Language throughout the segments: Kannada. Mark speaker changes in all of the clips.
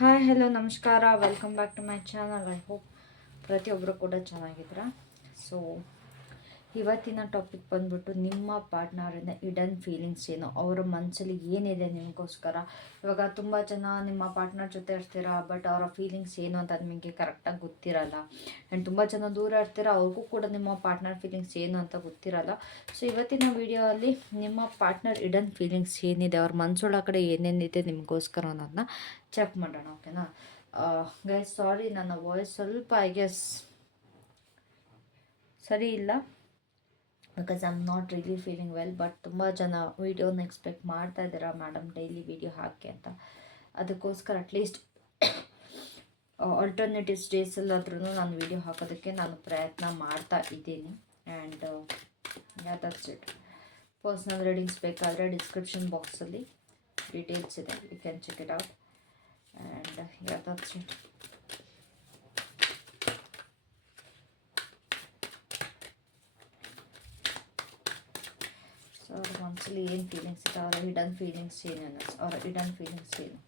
Speaker 1: ಹಾಯ್ ಹಲೋ ನಮಸ್ಕಾರ. Welcome back to my channel I hope ಪ್ರತಿಯೊಬ್ಬರು ಕೂಡ ಚೆನ್ನಾಗಿದ್ರ ಸೊ ಇವತ್ತಿನ ಟಾಪಿಕ್ ಬಂದ್ಬಿಟ್ಟು ನಿಮ್ಮ ಪಾರ್ಟ್ನರಿಂದ ಇಡನ್ ಫೀಲಿಂಗ್ಸ್ ಏನು? ಅವರ ಮನಸ್ಸಲ್ಲಿ ಏನಿದೆ ನಿಮಗೋಸ್ಕರ? ಇವಾಗ ತುಂಬ ಜನ ನಿಮ್ಮ ಪಾರ್ಟ್ನರ್ ಜೊತೆ ಇರ್ತೀರಾ ಬಟ್ ಅವರ ಫೀಲಿಂಗ್ಸ್ ಏನು ಅಂತ ನಿಮಗೆ ಕರೆಕ್ಟಾಗಿ ಗೊತ್ತಿರಲ್ಲ. ಆ್ಯಂಡ್ ತುಂಬ ಜನ ದೂರ ಇರ್ತೀರ, ಅವ್ರಿಗೂ ಕೂಡ ನಿಮ್ಮ ಪಾರ್ಟ್ನರ್ ಫೀಲಿಂಗ್ಸ್ ಏನು ಅಂತ ಗೊತ್ತಿರಲ್ಲ. ಸೊ ಇವತ್ತಿನ ವಿಡಿಯೋ ಅಲ್ಲಿ ನಿಮ್ಮ ಪಾರ್ಟ್ನರ್ ಇಡನ್ ಫೀಲಿಂಗ್ಸ್ ಏನಿದೆ, ಅವ್ರ ಮನಸ್ಸೊಳಗಡೆ ಏನೇನಿದೆ ನಿಮಗೋಸ್ಕರ ಅನ್ನೋದನ್ನ ಚೆಕ್ ಮಾಡೋಣ ಓಕೆನಾ ಗೈಸ್ ಸಾರಿ ನನ್ನ ವಾಯ್ಸ್ ಸ್ವಲ್ಪ ಐ ಗೆಸ್ ಸರಿ ಇಲ್ಲ? Because I am not really feeling well but ತುಂಬ ಜನ ವೀಡಿಯೋನ ಎಕ್ಸ್ಪೆಕ್ಟ್ ಮಾಡ್ತಾ ಇದ್ದೀರಾ ಮೇಡಮ್ ಡೈಲಿ ವೀಡಿಯೋ ಹಾಕಿ ಅಂತ. ಅದಕ್ಕೋಸ್ಕರ ಅಟ್ಲೀಸ್ಟ್ ಆಲ್ಟರ್ನೇಟಿವ್ಸ್ ಡೇಸಲ್ಲಾದ್ರೂ ನಾನು ವೀಡಿಯೋ ಹಾಕೋದಕ್ಕೆ ನಾನು ಪ್ರಯತ್ನ ಮಾಡ್ತಾ ಇದ್ದೀನಿ. And that's it personal readings ಬೇಕಾದರೆ ಡಿಸ್ಕ್ರಿಪ್ಷನ್ ಬಾಕ್ಸಲ್ಲಿ ಡೀಟೇಲ್ಸ್ ಇದೆ. You can check it out and ಯಾವ್ದಾದ್ರು ಇಟ್ ಸೊ ಅವ್ರ ಮನಸ್ಸಲ್ಲಿ ಏನು ಫೀಲಿಂಗ್ಸ್ ಇದೆ ಅವರ ಹಿಡನ್ ಫೀಲಿಂಗ್ಸ್ ಏನೇನು ಅವರ ಹಿಡನ್ ಫೀಲಿಂಗ್ಸ್ ಏನು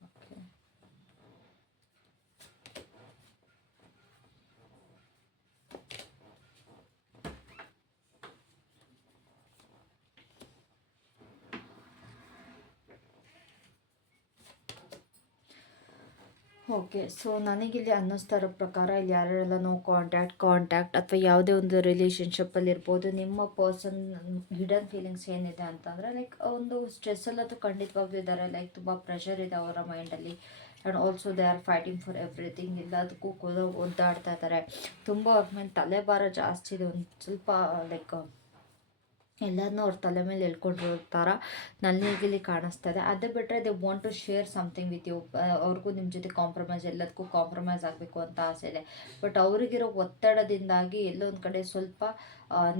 Speaker 1: ಓಕೆ ಓಕೆ ಸೊ ನನಗಿಲ್ಲಿ ಅನ್ನಿಸ್ತಾ ಇರೋ ಪ್ರಕಾರ ಇಲ್ಲಿ ಯಾರ್ಯಾರೆಲ್ಲ ನೋ ಕಾಂಟ್ಯಾಕ್ಟ್ ಕಾಂಟ್ಯಾಕ್ಟ್ ಅಥವಾ ಯಾವುದೇ ಒಂದು ರಿಲೇಷನ್ಶಿಪ್ಪಲ್ಲಿ ಇರ್ಬೋದು, ನಿಮ್ಮ ಪರ್ಸನ್ ಹಿಡನ್ ಫೀಲಿಂಗ್ಸ್ ಏನಿದೆ ಅಂತಂದರೆ ಲೈಕ್ ಒಂದು ಸ್ಟ್ರೆಸ್ಸಲ್ಲಂತೂ ಖಂಡಿತವಾಗ್ಲೂ ಇದ್ದಾರೆ ಲೈಕ್ ತುಂಬ ಪ್ರೆಷರ್ ಇದೆ ಅವರ ಮೈಂಡಲ್ಲಿ and also they are fighting for everything ಎಲ್ಲದಕ್ಕೂ ಕೂಡ ಒದ್ದಾಡ್ತಾ ಇದ್ದಾರೆ ತುಂಬ ಅವ್ರ ಮೇಲೆ ತಲೆಭಾರ ಜಾಸ್ತಿ ಇದೆ. ಒಂದು ಸ್ವಲ್ಪ ಲೈಕ್ ಎಲ್ಲದನ್ನೂ ಅವ್ರ ತಲೆ ಮೇಲೆ ನಲ್ಲಿಗಿಲಿ ಕಾಣಿಸ್ತಾ ಇದೆ ಅದೇ ಬಿಟ್ಟರೆ they want to share something with you ಅವ್ರಿಗೂ ನಿಮ್ಮ ಜೊತೆ ಕಾಂಪ್ರಮೈಸ್ ಎಲ್ಲದಕ್ಕೂ ಕಾಂಪ್ರಮೈಸ್ ಆಗಬೇಕು ಅಂತ ಆಸೆ ಇದೆ. ಬಟ್ ಅವರಿಗಿರೋ ಒತ್ತಡದಿಂದಾಗಿ ಎಲ್ಲೋ ಒಂದು ಕಡೆ ಸ್ವಲ್ಪ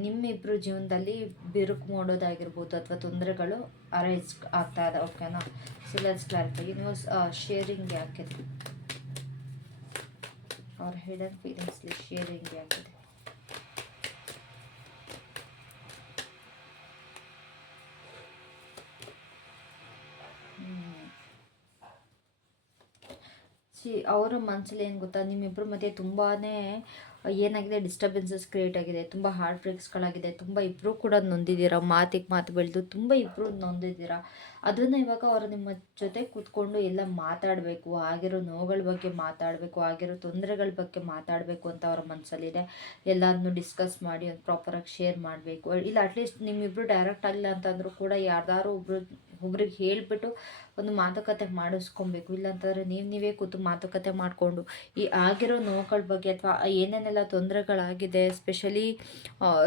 Speaker 1: ನಿಮ್ಮಿಬ್ಬರು ಜೀವನದಲ್ಲಿ ಬಿರುಕು ಮಾಡೋದಾಗಿರ್ಬೋದು ಅಥವಾ ತೊಂದರೆಗಳು ಅರೈಸ್ ಆಗ್ತಾ ಇದೆ. ಓಕೆನಾ ಸೊ ಲೆಟ್ಸ್ ಕ್ಲಾರಿಫೈ ನೀವು ಶೇರಿಂಗ್ ಯಾಕಿದೆ ಅವ್ರ ಹಿಡನ್ ಫೀಲಿಂಗ್ಸ್ಲಿ ಶೇರಿಂಗ್ ಯಾಕಿದೆ ಸಿ, ಅವರ ಮನಸ್ಸಲ್ಲಿ ಏನು ಗೊತ್ತಾ? ನಿಮ್ಮಿಬ್ಬರ ಮಧ್ಯೆ ತುಂಬಾ ಏನಾಗಿದೆ? ಡಿಸ್ಟರ್ಬೆನ್ಸಸ್ ಕ್ರಿಯೇಟ್ ಆಗಿದೆ. ತುಂಬ ಹಾರ್ಟ್ ಬ್ರೇಕ್ಸ್ಗಳಾಗಿದೆ ತುಂಬ ಇಬ್ಬರು ಕೂಡ ನೊಂದಿದ್ದೀರಾ? ಮಾತಿಗೆ ಮಾತು ಬೆಳೆದು ತುಂಬ ಇಬ್ಬರು ನೊಂದಿದ್ದೀರಾ? ಅದನ್ನು ಇವಾಗ ಅವರು ನಿಮ್ಮ ಜೊತೆ ಕೂತ್ಕೊಂಡು ಎಲ್ಲ ಮಾತಾಡಬೇಕು. ಆಗಿರೋ ನೋವುಗಳ ಬಗ್ಗೆ ಮಾತಾಡಬೇಕು. ಆಗಿರೋ ತೊಂದರೆಗಳ ಬಗ್ಗೆ ಮಾತಾಡಬೇಕು ಅಂತ ಅವರ ಮನಸ್ಸಲ್ಲಿದೆ ಎಲ್ಲದನ್ನು ಡಿಸ್ಕಸ್ ಮಾಡಿ, ಒಂದು ಪ್ರಾಪರಾಗಿ ಶೇರ್ ಮಾಡಬೇಕು. ಇಲ್ಲ ಅಟ್ಲೀಸ್ಟ್ ನಿಮ್ಮಿಬ್ಬರು ಡೈರೆಕ್ಟ್ ಆಗಿಲ್ಲ ಅಂತಂದರೂ ಕೂಡ ಯಾರ್ದಾರು ಒಬ್ಬರು ಒಬ್ರಿಗೆ ಹೇಳಿಬಿಟ್ಟು ಒಂದು ಮಾತುಕತೆ ಮಾಡಿಸ್ಕೊಬೇಕು. ಇಲ್ಲಾಂತಂದರೆ ನೀವು ನೀವೇ ಕೂತು ಮಾತುಕತೆ ಮಾಡಿಕೊಂಡು ಈ ಆಗಿರೋ ನೋವುಗಳ ಬಗ್ಗೆ ಅಥವಾ ಏನೇನೆಲ್ಲ ತೊಂದರೆಗಳಾಗಿದೆ specially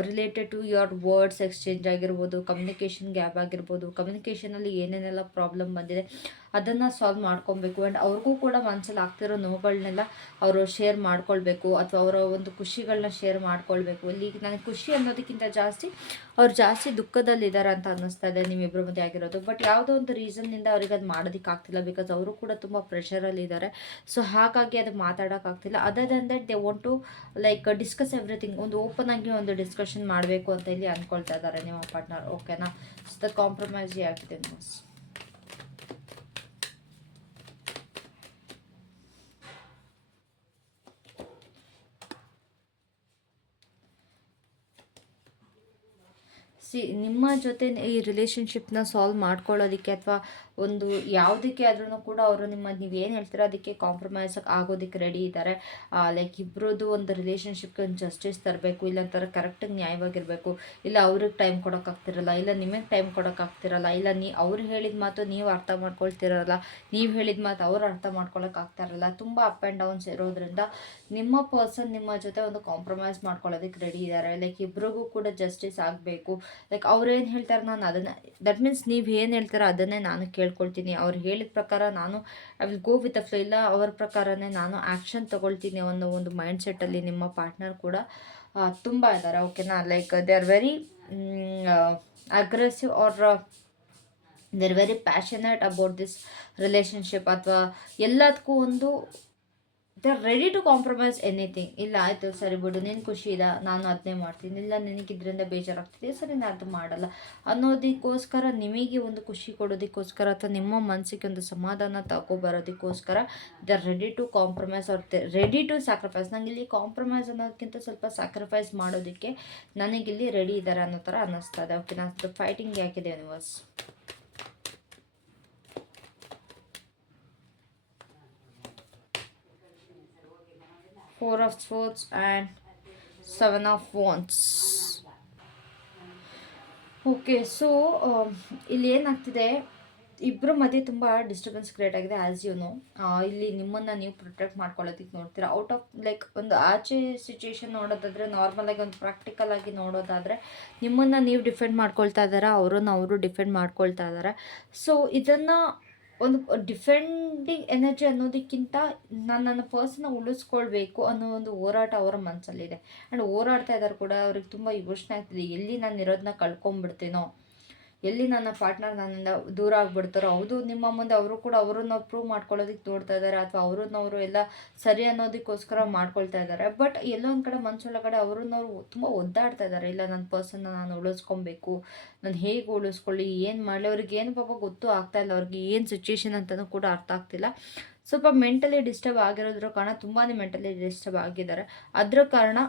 Speaker 1: related to your words exchange ಆಗಿರ್ಬೋದು ಕಮ್ಯುನಿಕೇಷನ್ ಗ್ಯಾಪ್ ಆಗಿರ್ಬೋದು ಕಮ್ಯುನಿಕೇಷನಲ್ಲಿ ಏನೇನೆಲ್ಲ ಪ್ರಾಬ್ಲಮ್ ಬಂದಿದೆ ಅದನ್ನು ಸಾಲ್ವ್ ಮಾಡ್ಕೊಬೇಕು. ಆ್ಯಂಡ್ ಅವ್ರಿಗೂ ಕೂಡ ಮನಸ್ಸಲ್ಲಿ ಆಗ್ತಿರೋ ನೋವುಗಳನ್ನೆಲ್ಲ ಅವರು ಶೇರ್ ಮಾಡ್ಕೊಳ್ಬೇಕು ಅಥವಾ ಅವರ ಒಂದು ಖುಷಿಗಳನ್ನ ಶೇರ್ ಮಾಡ್ಕೊಳ್ಬೇಕು. ಇಲ್ಲಿ ನನಗೆ ಖುಷಿ ಅನ್ನೋದಕ್ಕಿಂತ ಜಾಸ್ತಿ ಅವ್ರು ಜಾಸ್ತಿ ದುಃಖದಲ್ಲಿದ್ದಾರೆ ಅಂತ ಅನ್ನಿಸ್ತಾ ಇದೆ ನಿಮ್ಮಿಬ್ಬರ ಮಧ್ಯೆ ಆಗಿರೋದು. ಬಟ್ ಯಾವುದೋ ಒಂದು ರೀಸನ್ನಿಂದ ಅವ್ರಿಗೆ ಅದು ಮಾಡೋದಕ್ಕೆ ಆಗ್ತಿಲ್ಲ ಬಿಕಾಸ್ ಅವರು ಕೂಡ ತುಂಬ ಪ್ರೆಷರಲ್ಲಿದ್ದಾರೆ ಸೊ ಹಾಗಾಗಿ ಅದು ಮಾತಾಡೋಕ್ಕಾಗ್ತಿಲ್ಲ other than that they want to like discuss everything ಒಂದು ಓಪನ್ ಆಗಿ ಒಂದು ಡಿಸ್ಕಷನ್ ಮಾಡಬೇಕು ಅಂತ ಇಲ್ಲಿ ಅಂದ್ಕೊಳ್ತಾ ಇದ್ದಾರೆ ನಿಮ್ಮ ಪಾರ್ಟ್ನರ್ ಓಕೆನಾ ಸೊ ದ ಕಾಂಪ್ರಮೈಸ್ ಆಗಿದೆ ಮೋಸ್ ಸಿ, ನಿಮ್ಮ ಜೊತೆ ಈ ರಿಲೇಷನ್ಶಿಪ್ನ ಸಾಲ್ವ್ ಮಾಡ್ಕೊಳ್ಳೋದಕ್ಕೆ ಅಥವಾ ಒಂದು ಯಾವುದಕ್ಕೆ ಆದ್ರೂ ಕೂಡ ಅವರು ನಿಮ್ಮ, ನೀವು ಏನು ಹೇಳ್ತೀರೋ ಅದಕ್ಕೆ ಕಾಂಪ್ರಮೈಸ್ ಆಗೋದಕ್ಕೆ ರೆಡಿ ಇದ್ದಾರೆ ಲೈಕ್ ಇಬ್ಬರದ್ದು ಒಂದು ರಿಲೇಷನ್ಶಿಪ್ಗೆ ಒಂದು ಜಸ್ಟಿಸ್ ತರಬೇಕು, ಇಲ್ಲ ಅಂತಾರೆ ಕರೆಕ್ಟಾಗಿ ನ್ಯಾಯವಾಗಿರಬೇಕು, ಇಲ್ಲ ಅವ್ರಿಗೆ ಟೈಮ್ ಕೊಡೋಕ್ಕಾಗ್ತಿರಲ್ಲ ಇಲ್ಲ ನಿಮಗೆ ಟೈಮ್ ಕೊಡೋಕ್ಕಾಗ್ತಿರಲ್ಲ ಇಲ್ಲ ನೀ, ಅವ್ರು ಹೇಳಿದ ಮಾತು ನೀವು ಅರ್ಥ ಮಾಡ್ಕೊಳ್ತಿರಲ್ಲ, ನೀವು ಹೇಳಿದ ಮಾತು ಅವ್ರು ಅರ್ಥ ಮಾಡ್ಕೊಳಕ್ಕಾಗ್ತಾರಲ್ಲ ತುಂಬ ಅಪ್ ಆ್ಯಂಡ್ ಡೌನ್ಸ್ ಇರೋದ್ರಿಂದ ನಿಮ್ಮ ಪರ್ಸನ್ ನಿಮ್ಮ ಜೊತೆ ಒಂದು ಕಾಂಪ್ರಮೈಸ್ ಮಾಡ್ಕೊಳ್ಳೋದಕ್ಕೆ ರೆಡಿ ಇದ್ದಾರೆ ಲೈಕ್ ಇಬ್ರಿಗೂ ಕೂಡ ಜಸ್ಟಿಸ್ ಆಗಬೇಕು ಲೈಕ್ ಅವ್ರು ಏನು ಹೇಳ್ತಾರೆ ನಾನು ಅದನ್ನು ದಟ್ ಮೀನ್ಸ್ ನೀವು ಏನು ಹೇಳ್ತಾರೋ ಅದನ್ನೇ ನಾನು ಕೇಳ್ಕೊಳ್ತೀನಿ. ಅವ್ರು ಹೇಳಿದ ಪ್ರಕಾರ ನಾನು I will go with a flow ಇಲ್ಲ, ಅವ್ರ ಪ್ರಕಾರನೇ ನಾನು ಆ್ಯಕ್ಷನ್ ತೊಗೊಳ್ತೀನಿ ಅನ್ನೋ ಒಂದು ಮೈಂಡ್ ಸೆಟ್ಟಲ್ಲಿ ನಿಮ್ಮ ಪಾರ್ಟ್ನರ್ ಕೂಡ ತುಂಬ ಇದ್ದಾರೆ ಓಕೆನಾ like they are very aggressive are they are very passionate about this relationship ಅಥವಾ ಎಲ್ಲದಕ್ಕೂ ಒಂದು they are ready to compromise anything ಇಲ್ಲ, ಆಯಿತು, ಸರಿ ಬಿಡು ನಿನ್ನ ಖುಷಿ ಇದೆ, ನಾನು ಅದನ್ನೇ ಮಾಡ್ತೀನಿ. ಇಲ್ಲ, ನಿನಗಿದ್ರಿಂದ ಬೇಜಾರಾಗ್ತಿದೆ. ಸರಿ, ನಾನು ಅದು ಮಾಡಲ್ಲ. ಅನ್ನೋದಕ್ಕೋಸ್ಕರ, ನಿಮಗೆ ಒಂದು ಖುಷಿ ಕೊಡೋದಕ್ಕೋಸ್ಕರ ಅಥವಾ ನಿಮ್ಮ ಮನಸ್ಸಿಗೆ ಒಂದು ಸಮಾಧಾನ ತಗೊಬರೋದಕ್ಕೋಸ್ಕರ they are ready to compromise ಅವ್ರ ರೆಡಿ ಟು ಸ್ಯಾಕ್ರಿಫೈಸ್ ನಂಗೆ ಇಲ್ಲಿ ಕಾಂಪ್ರಮೈಸ್ ಅನ್ನೋದಕ್ಕಿಂತ ಸ್ವಲ್ಪ ಸ್ಯಾಕ್ರಿಫೈಸ್ ಮಾಡೋದಕ್ಕೆ ನನಗಿಲ್ಲಿ ರೆಡಿ ಇದ್ದಾರೆ ಅನ್ನೋ ಥರ ಅನ್ನಿಸ್ತದೆ ಓಕೆ ನಾನು fighting ಯಾಕಿದೆ universe four of sports and seven of Wands. Okay so um, ಇಲ್ಲಿ ಏನಾಗ್ತಿದೆ? ಇಬ್ಬರ ಮಧ್ಯೆ ತುಂಬ ಡಿಸ್ಟರ್ಬೆನ್ಸ್ ಕ್ರಿಯೇಟ್ ಆಗಿದೆ ಆ್ಯಸ್ ಯು ನೋ ಇಲ್ಲಿ ನಿಮ್ಮನ್ನು ನೀವು ಪ್ರೊಟೆಕ್ಟ್ ಮಾಡ್ಕೊಳ್ಳೋದಕ್ಕೆ ನೋಡ್ತೀರಾ? ಔಟ್ ಆಫ್ ಲೈಕ್ ಒಂದು ಆಚೆ ಸಿಚುಯೇಷನ್ ನೋಡೋದಾದರೆ ನಾರ್ಮಲಾಗಿ ಒಂದು ಪ್ರಾಕ್ಟಿಕಲ್ ಆಗಿ ನೋಡೋದಾದರೆ ನಿಮ್ಮನ್ನು ನೀವು ಡಿಫೆಂಡ್ ಮಾಡ್ಕೊಳ್ತಾ ಇದ್ದಾರೆ ಅವರನ್ನು ಅವರು ಡಿಫೆಂಡ್ ಮಾಡ್ಕೊಳ್ತಾ ಇದ್ದಾರೆ ಸೊ ಇದನ್ನು ಒಂದು ಡಿಫೆಂಡಿಂಗ್ ಎನರ್ಜಿ ಅನ್ನೋದಕ್ಕಿಂತ ನಾನು, ನನ್ನ ಪರ್ಸನ್ನ ಉಳಿಸ್ಕೊಳ್ಬೇಕು ಅನ್ನೋ ಒಂದು ಹೋರಾಟ ಅವರ ಮನಸ್ಸಲ್ಲಿದೆ ಆ್ಯಂಡ್ ಹೋರಾಡ್ತಾ ಇದ್ದಾರೆ ಕೂಡ, ಅವ್ರಿಗೆ ತುಂಬ ಯೋಚನೆ ಆಗ್ತಿದೆ. ಎಲ್ಲಿ ನಾನು ಇರೋದನ್ನ ಕಳ್ಕೊಂಬಿಡ್ತೀನೋ? ಎಲ್ಲಿ ನನ್ನ ಪಾರ್ಟ್ನರ್ ನನ್ನಿಂದ ದೂರ ಆಗ್ಬಿಡ್ತಾರೋ, ಹೌದು, ನಿಮ್ಮ ಮುಂದೆ ಅವರು ಕೂಡ ಅವರನ್ನ ಪ್ರೂವ್ ಮಾಡ್ಕೊಳ್ಳೋದಕ್ಕೆ ನೋಡ್ತಾ ಇದ್ದಾರೆ ಅಥವಾ ಅವ್ರನ್ನವರು ಎಲ್ಲ ಸರಿ ಅನ್ನೋದಕ್ಕೋಸ್ಕರ ಮಾಡ್ಕೊಳ್ತಾ ಇದ್ದಾರೆ ಬಟ್ ಎಲ್ಲೊಂದು ಕಡೆ ಮನಸ್ಸೊಳಗಡೆ ಅವ್ರನ್ನವ್ರು ತುಂಬ ಒದ್ದಾಡ್ತಾ ಇದ್ದಾರೆ ಇಲ್ಲ ನನ್ನ ಪರ್ಸನ್ನ ನಾನು ಉಳಿಸ್ಕೊಬೇಕು, ನಾನು ಹೇಗೆ ಉಳಿಸ್ಕೊಳ್ಳಿ, ಏನು ಮಾಡಲಿ, ಅವ್ರಿಗೆ ಏನು ಪಾಪ ಗೊತ್ತು ಆಗ್ತಾ ಇಲ್ಲ, ಅವ್ರಿಗೆ ಏನು ಸಿಚುಯೇಷನ್ ಅಂತಲೂ ಕೂಡ ಅರ್ಥ ಆಗ್ತಿಲ್ಲ. ಸ್ವಲ್ಪ ಮೆಂಟಲಿ ಡಿಸ್ಟರ್ಬ್ ಆಗಿರೋದ್ರ ಕಾರಣ ತುಂಬಾ ಮೆಂಟಲಿ ಡಿಸ್ಟರ್ಬ್ ಆಗಿದ್ದಾರೆ. ಅದರ ಕಾರಣ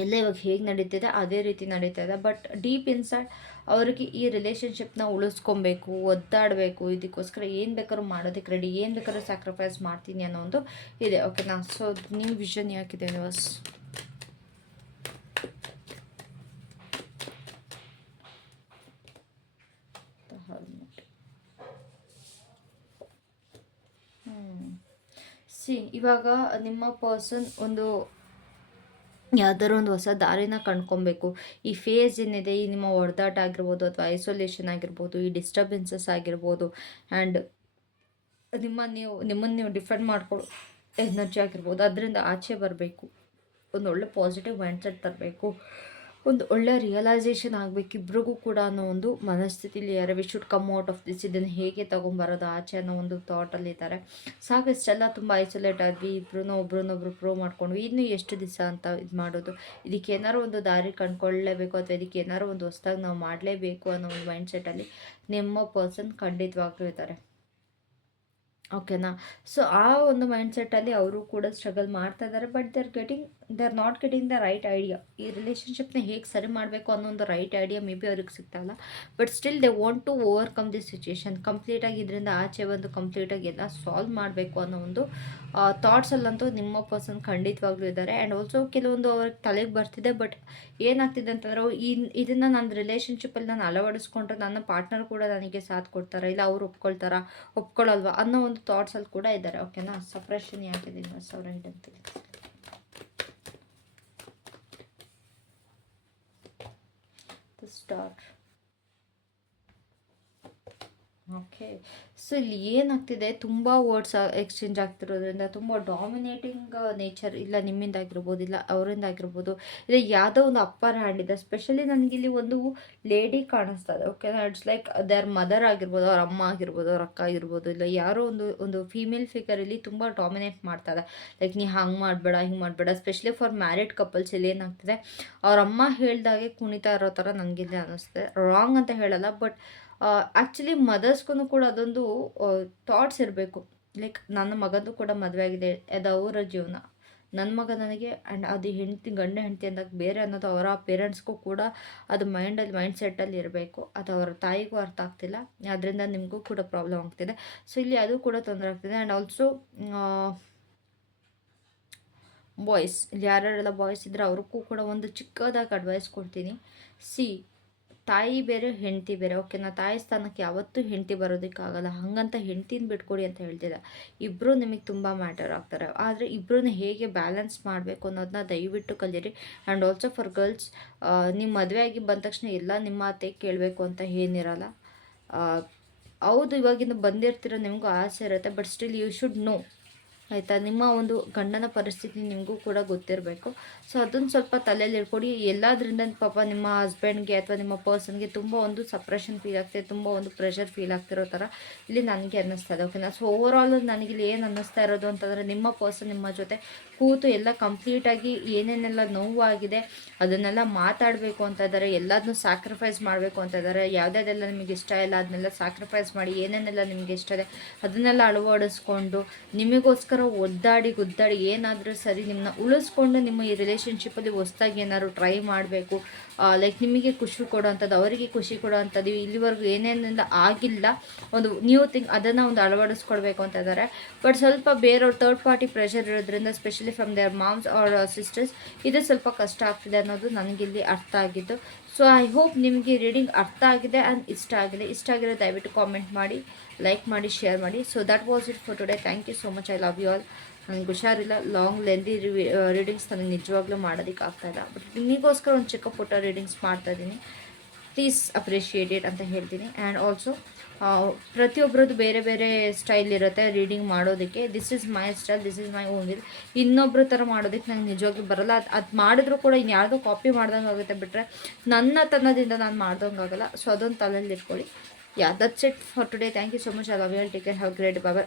Speaker 1: ಎಲ್ಲ ಇವಾಗ ಹೇಗೆ ನಡೀತಿದೆ, ಅದೇ ರೀತಿ ನಡೀತಾ ಇದೆ. ಬಟ್ ಡೀಪ್ ಇನ್ಸೈಡ್ ಅವ್ರಿಗೆ ಈ ರಿಲೇಷನ್ಶಿಪ್ನ ಉಳಿಸ್ಕೊಬೇಕು, ಒದ್ದಾಡಬೇಕು, ಇದಕ್ಕೋಸ್ಕರ ಏನು ಬೇಕಾದ್ರೂ ಮಾಡೋದಕ್ಕೆ ರೆಡಿ ಏನು ಬೇಕಾದ್ರೂ ಸ್ಯಾಕ್ರಿಫೈಸ್ ಮಾಡ್ತೀನಿ ಅನ್ನೋ ಒಂದು ಇದೆ. ಓಕೆನಾ ಸೊ ನೀವು ವಿಷನ್ ಯಾಕಿದೆ ಯೂನಿವರ್ಸ್ ಸಿ ಇವಾಗ ನಿಮ್ಮ ಪರ್ಸನ್ ಒಂದು ಯಾವ್ದಾದ್ರು ಒಂದು ಹೊಸ ದಾರಿನ ಕಂಡ್ಕೊಬೇಕು. ಈ ಫೇಸ್ ಏನಿದೆ, ಈ ನಿಮ್ಮ ಹೊಡೆದಾಟ ಆಗಿರ್ಬೋದು ಅಥವಾ ಐಸೋಲೇಷನ್ ಆಗಿರ್ಬೋದು, ಈ ಡಿಸ್ಟರ್ಬೆನ್ಸಸ್ ಆಗಿರ್ಬೋದು ಆ್ಯಂಡ್ ನಿಮ್ಮ ನೀವು ನಿಮ್ಮನ್ನು ನೀವು ಡಿಫೆಂಡ್ ಮಾಡ್ಕೊಳ್ಳೋ ಎನರ್ಜಿ ಆಗಿರ್ಬೋದು. ಅದರಿಂದ ಆಚೆ ಬರಬೇಕು. ಒಂದು ಒಳ್ಳೆ ಪಾಸಿಟಿವ್ ಮೈಂಡ್ಸೆಟ್ ತರಬೇಕು. ಒಂದು ಒಳ್ಳೆ ರಿಯಲೈಸೇಷನ್ ಆಗಬೇಕು ಇಬ್ರಿಗೂ ಕೂಡ ಅನ್ನೋ ಒಂದು ಮನಸ್ಥಿತಿಲಿ ಯಾರು we should come out of this ಇದನ್ನು ಹೇಗೆ ತೊಗೊಂಬರೋದು, ಆಚೆ ಅನ್ನೋ ಒಂದು ಥಾಟಲ್ಲಿ ಇದ್ದಾರೆ. ಸಾಕು ಇಷ್ಟೆಲ್ಲ ತುಂಬ ಐಸೋಲೇಟ್ ಆದ್ವಿ ಇಬ್ರು ಒಬ್ರನ್ನೊಬ್ರು ಪ್ರೂವ್ ಮಾಡ್ಕೊಂಡ್ವಿ ಇನ್ನೂ ಎಷ್ಟು ದಿವಸ ಅಂತ ಇದು ಮಾಡೋದು. ಇದಕ್ಕೆ ಏನಾರು ಒಂದು ದಾರಿ ಕಂಡ್ಕೊಳ್ಳೇಬೇಕು ಅಥವಾ ಇದಕ್ಕೆ ಏನಾರು ಒಂದು ಹೊಸ್ದಾಗಿ ನಾವು ಮಾಡಲೇಬೇಕು ಅನ್ನೋ ಒಂದು ಮೈಂಡ್ ಸೆಟ್ಟಲ್ಲಿ ನಿಮ್ಮ ಪರ್ಸನ್ ಖಂಡಿತವಾಗ್ಲೂ ಇದ್ದಾರೆ. ಓಕೆನಾ? ಸೊ ಆ ಒಂದು ಮೈಂಡ್ ಸೆಟ್ಟಲ್ಲಿ ಅವರು ಕೂಡ ಸ್ಟ್ರಗಲ್ ಮಾಡ್ತಾ ಇದ್ದಾರೆ but they are getting they are not getting the right idea ಈ ರಿಲೇಷನ್ಶಿಪ್ನ ಹೇಗೆ ಸರಿ ಮಾಡಬೇಕು ಅನ್ನೋ ಒಂದು ರೈಟ್ ಐಡಿಯಾ ಮೇ ಬಿ ಅವ್ರಿಗೆ ಸಿಗ್ತಾಯಿಲ್ಲ but still they want to overcome this situation ಕಂಪ್ಲೀಟಾಗಿ ಇದರಿಂದ ಆಚೆ ಬಂದು ಕಂಪ್ಲೀಟಾಗಿ ಎಲ್ಲ ಸಾಲ್ವ್ ಮಾಡಬೇಕು ಅನ್ನೋ ಒಂದು ಥಾಟ್ಸಲ್ಲಂತೂ ನಿಮ್ಮ ಪರ್ಸನ್ ಖಂಡಿತವಾಗ್ಲೂ ಇದ್ದಾರೆ ಆ್ಯಂಡ್ ಆಲ್ಸೋ ಕೆಲವೊಂದು ಅವ್ರಿಗೆ ತಲೆಗೆ ಬರ್ತಿದೆ ಬಟ್ ಏನಾಗ್ತಿದೆ ಅಂತಂದ್ರೆ ಈ ಇದನ್ನು ನನ್ನ ರಿಲೇಷನ್ಶಿಪ್ಪಲ್ಲಿ ನಾನು ಅಳವಡಿಸ್ಕೊಂಡ್ರೆ ನನ್ನ ಪಾರ್ಟ್ನರ್ ಕೂಡ ನನಗೆ ಸಾಥ್ ಕೊಡ್ತಾರೆ? ಇಲ್ಲ ಅವ್ರು ಒಪ್ಕೊಳ್ತಾರ? ಒಪ್ಕೊಳ್ಳಲ್ವಾ ಅನ್ನೋ ಒಂದು ಥಾಟ್ಸಲ್ಲಿ ಕೂಡ ಇದ್ದಾರೆ ಓಕೆನಾ ಸಪ್ರೆಷನ್ ಯಾಕಿದೆ ಸಾವಿರ ಅಂತ ಸ್ಟಾರ್ಟ್ ಓಕೆ ಸೊ ಇಲ್ಲಿ ಏನಾಗ್ತಿದೆ? ತುಂಬ ವರ್ಡ್ಸ್ ಎಕ್ಸ್ಚೇಂಜ್ ಆಗ್ತಿರೋದ್ರಿಂದ ತುಂಬ ಡಾಮಿನೇಟಿಂಗ್ ನೇಚರ್ ಇಲ್ಲ, ನಿಮ್ಮಿಂದ ಆಗಿರ್ಬೋದು, ಇಲ್ಲ, ಅವರಿಂದ ಆಗಿರ್ಬೋದು, ಇಲ್ಲ, ಯಾವುದೋ ಒಂದು ಅಪ್ಪರ್ ಹ್ಯಾಂಡ್ ಇದೆ. ಸ್ಪೆಷಲಿ ಇಲ್ಲಿ ಒಂದು ಲೇಡಿ ಕಾಣಿಸ್ತಾ ಇದೆ okay it's like their mother ಆಗಿರ್ಬೋದು, ಅವ್ರ ಅಮ್ಮ ಆಗಿರ್ಬೋದು, ಅವ್ರ ಅಕ್ಕ ಆಗಿರ್ಬೋದು, ಇಲ್ಲ, ಯಾರೋ ಒಂದು ಒಂದು ಫೀಮೇಲ್ ಫಿಗರ್ ಇಲ್ಲಿ ತುಂಬ ಡಾಮಿನೇಟ್ ಮಾಡ್ತಾ ಇದೆ. ಲೈಕ್ ನೀ ಹಂಗೆ ಮಾಡಬೇಡ, ಹಿಂಗೆ ಮಾಡಬೇಡ. ಸ್ಪೆಷಲಿ ಫಾರ್ ಮ್ಯಾರಿಡ್ ಕಪಲ್ಸ್ ಇಲ್ಲಿ ಏನಾಗ್ತಿದೆ, ಅವ್ರ ಅಮ್ಮ ಹೇಳ್ದಾಗೆ ಕುಣಿತಾ ಇರೋ ಥರ ನನಗಿಲ್ಲಿ ಅನ್ನಿಸ್ತಿದೆ ರಾಂಗ್ ಅಂತ ಹೇಳಲ್ಲ ಬಟ್ ಆ್ಯಕ್ಚುಲಿ ಮದರ್ಸ್ಗೂ ಕೂಡ ಅದೊಂದು ಥಾಟ್ಸ್ ಇರಬೇಕು. ಲೈಕ್ ನನ್ನ ಮಗಂದು ಕೂಡ ಮದುವೆ ಆಗಿದೆ. ಅದು ಅವರ ಜೀವನ. ನನ್ನ ಮಗ ನನಗೆ ಆ್ಯಂಡ್ ಅದು ಹೆಂಡತಿ, ಗಂಡ ಹೆಂಡತಿ ಅಂದಾಗ ಬೇರೆ ಅನ್ನೋದು ಅವರ ಪೇರೆಂಟ್ಸ್ಗೂ ಕೂಡ ಅದು ಮೈಂಡಲ್ಲಿ ಮೈಂಡ್ ಸೆಟ್ಟಲ್ಲಿ ಇರಬೇಕು. ಅದು ಅವರ ತಾಯಿಗೂ ಅರ್ಥ ಆಗ್ತಿಲ್ಲ. ಅದರಿಂದ ನಿಮಗೂ ಕೂಡ ಪ್ರಾಬ್ಲಮ್ ಆಗ್ತಿದೆ. ಸೊ ಇಲ್ಲಿ ಅದು ಕೂಡ ತೊಂದರೆ ಆಗ್ತಿದೆ. ಆ್ಯಂಡ್ ಆಲ್ಸೋ ಬಾಯ್ಸ್ ಇಲ್ಲಿ ಯಾರ್ಯಾರೆಲ್ಲ ಬಾಯ್ಸ್ ಇದ್ದರೆ ಅವ್ರಿಗೂ ಕೂಡ ಒಂದು ಚಿಕ್ಕದಾಗಿ ಅಡ್ವೈಸ್ ಕೊಡ್ತೀನಿ. ಸಿ ತಾಯಿ ಬೇರೆ, ಹೆಂಡತಿ ಬೇರೆ. ಓಕೆನಾ ತಾಯಿ ಸ್ಥಾನಕ್ಕೆ ಯಾವತ್ತೂ ಹೆಂಡತಿ ಬರೋದಕ್ಕಾಗಲ್ಲ. ಹಾಗಂತ ಹೆಂಡ್ತಿನ ಬಿಟ್ಕೊಡಿ ಅಂತ ಹೇಳ್ತಿಲ್ಲ ಇಬ್ಬರು ನಿಮಗೆ ತುಂಬ ಮ್ಯಾಟರ್ ಆಗ್ತಾರೆ. ಆದರೆ ಇಬ್ಬರನ್ನ ಹೇಗೆ ಬ್ಯಾಲೆನ್ಸ್ ಮಾಡಬೇಕು ಅನ್ನೋದನ್ನ ದಯವಿಟ್ಟು ಕಲಿಯಿರಿ ಆ್ಯಂಡ್ ಆಲ್ಸೋ ಫಾರ್ ಗರ್ಲ್ಸ್ ನಿಮ್ಮ ಮದುವೆ ಆಗಿ ಬಂದ ತಕ್ಷಣ ಎಲ್ಲ ನಿಮ್ಮ ಅತ್ತೆ ಕೇಳಬೇಕು ಅಂತ ಏನಿರಲ್ಲ. ಹೌದು, ಇವಾಗಿಂದ ಬಂದಿರ್ತಿರೋ ನಿಮಗೂ ಆಸೆ ಇರುತ್ತೆ, but still you should know. ಆಯಿತಾ? ನಿಮ್ಮ ಒಂದು ಗಂಡನ ಪರಿಸ್ಥಿತಿ ನಿಮಗೂ ಕೂಡ ಗೊತ್ತಿರಬೇಕು. ಸೊ ಅದನ್ನು ಸ್ವಲ್ಪ ತಲೆಯಲ್ಲಿ ಇಟ್ಕೊಡಿ ಎಲ್ಲದರಿಂದ ಪಾಪ ನಿಮ್ಮ ಹಸ್ಬೆಂಡ್ಗೆ ಅಥವಾ ನಿಮ್ಮ ಪರ್ಸನ್ಗೆ ತುಂಬ ಒಂದು ಸಪ್ರೆಷನ್ ಫೀಲ್ ಆಗ್ತಿದೆ, ತುಂಬ ಒಂದು ಪ್ರೆಷರ್ ಫೀಲ್ ಆಗ್ತಿರೋ ಥರ ಇಲ್ಲಿ ನನಗೆ ಅನ್ನಿಸ್ತಾ ಇದೆ ಓಕೆನಾ ಸೊ ಓವರ್ ನನಗೆ ಇಲ್ಲಿ ಏನು ಅನ್ನಿಸ್ತಾ ಇರೋದು ಅಂತಂದರೆ ನಿಮ್ಮ ಪರ್ಸನ್ ನಿಮ್ಮ ಜೊತೆ ಕೂತು ಎಲ್ಲ ಕಂಪ್ಲೀಟಾಗಿ ಏನೇನೆಲ್ಲ ನೋವಾಗಿದೆ, ಅದನ್ನೆಲ್ಲ ಮಾತಾಡಬೇಕು ಅಂತ ಇದ್ದಾರೆ ಎಲ್ಲದನ್ನೂ ಸ್ಯಾಕ್ರಿಫೈಸ್ ಮಾಡಬೇಕು ಅಂತ ಇದ್ದಾರೆ ಯಾವುದ್ಯಾವ್ದೆಲ್ಲ ನಿಮಗೆ ಇಷ್ಟ ಇಲ್ಲ, ಅದನ್ನೆಲ್ಲ ಸ್ಯಾಕ್ರಿಫೈಸ್ ಮಾಡಿ ಏನೇನೆಲ್ಲ ನಿಮಗೆ ಇಷ್ಟ ಇದೆ, ಅದನ್ನೆಲ್ಲ ಅಳವಡಿಸ್ಕೊಂಡು ನಿಮಗೋಸ್ಕರ ಒದ್ದಾಡಿ ಗುದ್ದಾಡಿ ಏನಾದರೂ ಸರಿ ನಿಮ್ಮನ್ನ ಉಳಿಸ್ಕೊಂಡು ನಿಮ್ಮ ಈ ರಿಲೇಷನ್ಶಿಪ್ಪಲ್ಲಿ ಹೊಸ್ದಾಗಿ ಏನಾದ್ರು ಟ್ರೈ ಮಾಡಬೇಕು ಲೈಕ್ ನಿಮಗೆ ಖುಷಿ ಕೊಡೋವಂಥದ್ದು, ಅವರಿಗೆ ಖುಷಿ ಕೊಡೋವಂಥದ್ದು ಇಲ್ಲಿವರೆಗೂ ಏನೇನೆಲ್ಲ ಆಗಿಲ್ಲ, ಒಂದು ನ್ಯೂ ಥಿಂಗ್ ಅದನ್ನು ಒಂದು ಅಳವಡಿಸ್ಕೊಡ್ಬೇಕು ಅಂತ ಇದ್ದಾರೆ ಬಟ್ ಸ್ವಲ್ಪ ಬೇರೆಯವ್ರ ಥರ್ಡ್ ಪಾರ್ಟಿ ಪ್ರೆಷರ್ ಇರೋದ್ರಿಂದ specially from their moms or sisters ಇದು ಸ್ವಲ್ಪ ಕಷ್ಟ ಆಗ್ತಿದೆ ಅನ್ನೋದು ನನಗಿಲ್ಲಿ ಅರ್ಥ ಆಗಿದ್ದು. ಸೊ ಐ ಹೋಪ್ ನಿಮಗೆ ರೀಡಿಂಗ್ ಅರ್ಥ ಆಗಿದೆ ಆ್ಯಂಡ್ ಇಷ್ಟ ಆಗಿದೆ. ಇಷ್ಟ ಆಗಿರೋ ದಯವಿಟ್ಟು ಕಾಮೆಂಟ್ ಮಾಡಿ ಲೈಕ್ ಮಾಡಿ ಶೇರ್ ಮಾಡಿ. So that was it for today thank you so much I love you all ನನಗೆ ಹುಷಾರಿಲ್ಲ. ಲಾಂಗ್ ಲೆಂದಿ ರೀಡಿಂಗ್ಸ್ ನನಗೆ ನಿಜವಾಗ್ಲೂ ಮಾಡೋದಕ್ಕೆ ಆಗ್ತಾಯಿಲ್ಲ ಬಟ್ ನಿಮಗೋಸ್ಕರ ಒಂದು ಚಿಕ್ಕ ಪುಟ್ಟ ರೀಡಿಂಗ್ಸ್ ಮಾಡ್ತಾ ಇದ್ದೀನಿ ಪ್ಲೀಸ್ ಅಪ್ರಿಷಿಯೇಟೆಡ್ ಅಂತ ಹೇಳ್ತೀನಿ. ಆ್ಯಂಡ್ ಆಲ್ಸೋ ಪ್ರತಿಯೊಬ್ಬರದ್ದು ಬೇರೆ ಬೇರೆ ಸ್ಟೈಲ್ ಇರುತ್ತೆ ರೀಡಿಂಗ್ ಮಾಡೋದಕ್ಕೆ. This is my style this is my own will ಇನ್ನೊಬ್ಬರ ಥರ ಮಾಡೋದಕ್ಕೆ ನಂಗೆ ನಿಜವಾಗ್ಲೂ ಬರಲ್ಲ. ಅದು ಅದು ಮಾಡಿದ್ರು ಕೂಡ ಇನ್ನು ಯಾರ್ದೋ ಕಾಪಿ ಮಾಡ್ದಂಗೆ ಆಗುತ್ತೆ ಬಿಟ್ಟರೆ ನನ್ನ ತನ್ನದಿಂದ ನಾನು ಮಾಡ್ದಂಗೆ ಆಗಲ್ಲ. ಸೊ ಅದೊಂದು ತಲೆಯಲ್ಲಿ ಇಟ್ಕೊಳ್ಳಿ. Yeah that's it for today thank you so much I love you take care have great Baba